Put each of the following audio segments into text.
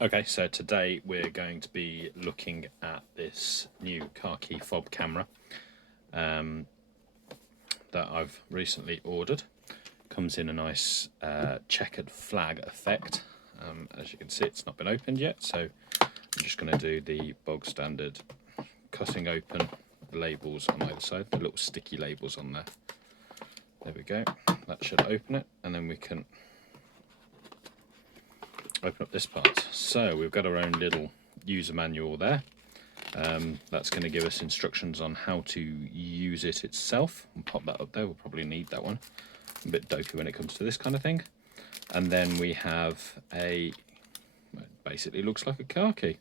Okay, so today we're going to be looking at this new car key fob camera that I've recently ordered. Comes in a nice checkered flag effect. As you can see, it's not been opened yet, so I'm just going to do the bog standard cutting open the labels on either side, the little sticky labels on there. There we go, that should open it, and then we can open up this part. So we've got our own little user manual there. That's going to give us instructions on how to use it itself. I'll pop that up there, we'll probably need that one. A bit dopey when it comes to this kind of thing. And then we have it basically looks like a car key.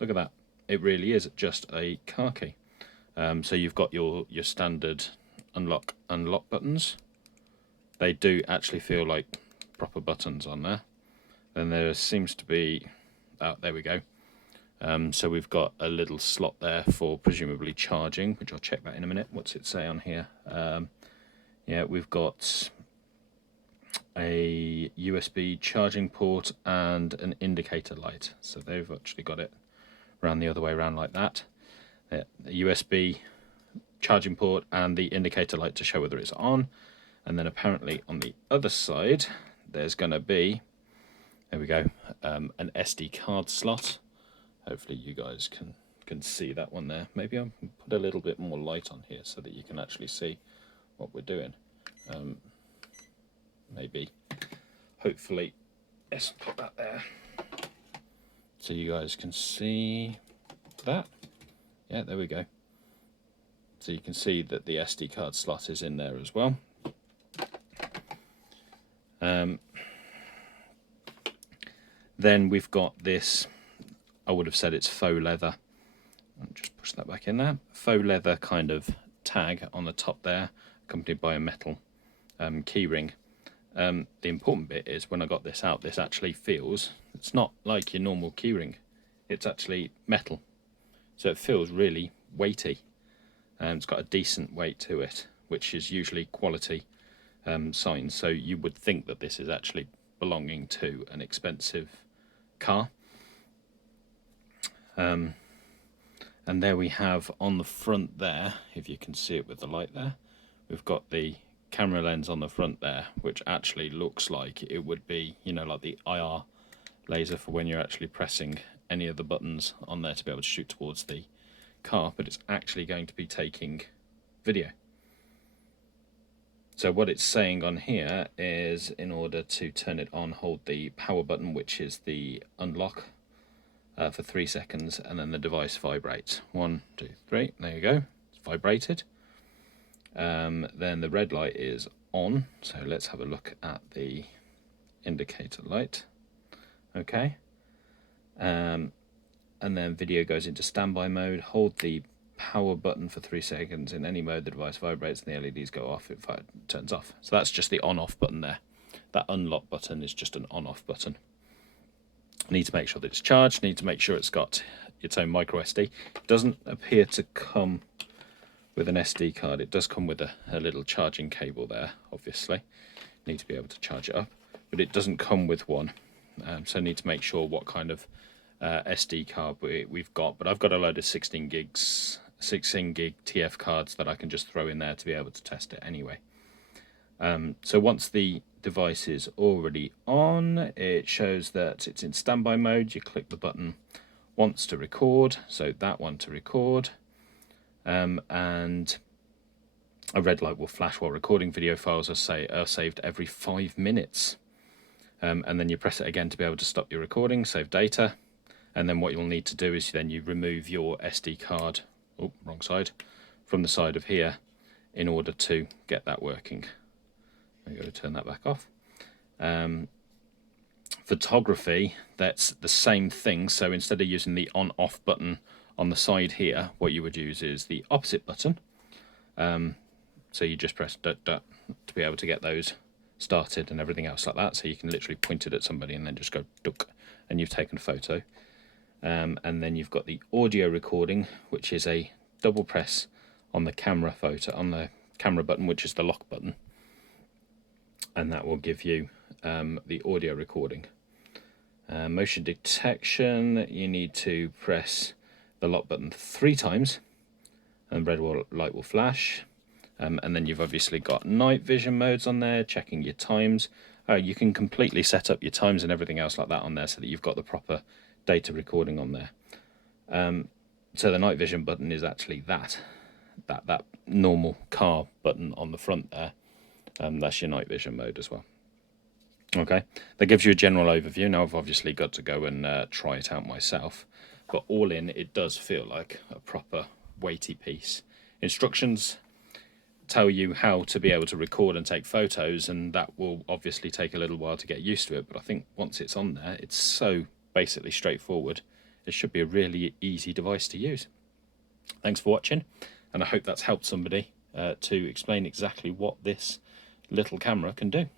Look at that, it really is just a car key. So you've got your standard unlock buttons. They do actually feel like proper buttons on there. Then there seems to be, oh, there we go. So we've got a little slot there for presumably charging, which I'll check that in a minute. What's it say on here? Yeah, we've got a USB charging port and an indicator light. So they've actually got it around the other way around like that. The USB charging port and the indicator light to show whether it's on. And then apparently on the other side, there's going to be, there we go, an SD card slot. Hopefully you guys can see that one there. Maybe I'll put a little bit more light on here so that you can actually see what we're doing. Maybe, hopefully, let's put that there so you guys can see that. Yeah, there we go. So you can see that the SD card slot is in there as well. Then we've got this, I would have said it's faux leather. I'll just push that back in there. Faux leather kind of tag on the top there, accompanied by a metal key ring. The important bit is when I got this out, this actually feels, it's not like your normal key ring. It's actually metal. So it feels really weighty. It's got a decent weight to it, which is usually quality signs. So you would think that this is actually belonging to an expensive car. And there we have on the front there, if you can see it with the light there, we've got the camera lens on the front there, which actually looks like it would be, you know, like the IR laser for when you're actually pressing any of the buttons on there to be able to shoot towards the car, but it's actually going to be taking video. So what it's saying on here is in order to turn it on, hold the power button, which is the unlock, for 3 seconds, and then the device vibrates. 1, 2, 3, there you go, it's vibrated. Then the red light is on, so let's have a look at the indicator light. Okay. And then video goes into standby mode. Hold the power button for 3 seconds. In any mode, the device vibrates and the LEDs go off, it turns off. So that's just the on-off button there. That unlock button is just an on-off button. Need to make sure that it's charged, need to make sure it's got its own micro SD. It doesn't appear to come with an SD card. It does come with a little charging cable there, obviously. Need to be able to charge it up, but it doesn't come with one. So need to make sure what kind of SD card we've got. But I've got a load of 16 gig TF cards that I can just throw in there to be able to test it anyway. So once the device is already on, it shows that it's in standby mode. You click the button once to record, so that one to record, and a red light will flash while recording. Video files are saved every 5 minutes, and then you press it again to be able to stop your recording, save data, and then what you'll need to do is then you remove your SD card, oh, wrong side, from the side of here in order to get that working. I'm going to turn that back off. Photography, that's the same thing. So instead of using the on-off button on the side here, what you would use is the opposite button. So you just press dot dot to be able to get those started and everything else like that. So you can literally point it at somebody and then just go duck, and you've taken a photo. And then you've got the audio recording, which is a double press on the camera button, which is the lock button. And that will give you the audio recording. Motion detection, you need to press the lock button 3 times and red light will flash. And then you've obviously got night vision modes on there, checking your times. You can completely set up your times and everything else like that on there so that you've got the proper data recording on there. So the night vision button is actually that normal car button on the front there. That's your night vision mode as well. Okay, that gives you a general overview. Now I've obviously got to go and try it out myself, but all in, it does feel like a proper weighty piece. Instructions tell you how to be able to record and take photos, and that will obviously take a little while to get used to it, but I think once it's on there, it's so basically straightforward. It should be a really easy device to use. Thanks for watching, and I hope that's helped somebody to explain exactly what this little camera can do.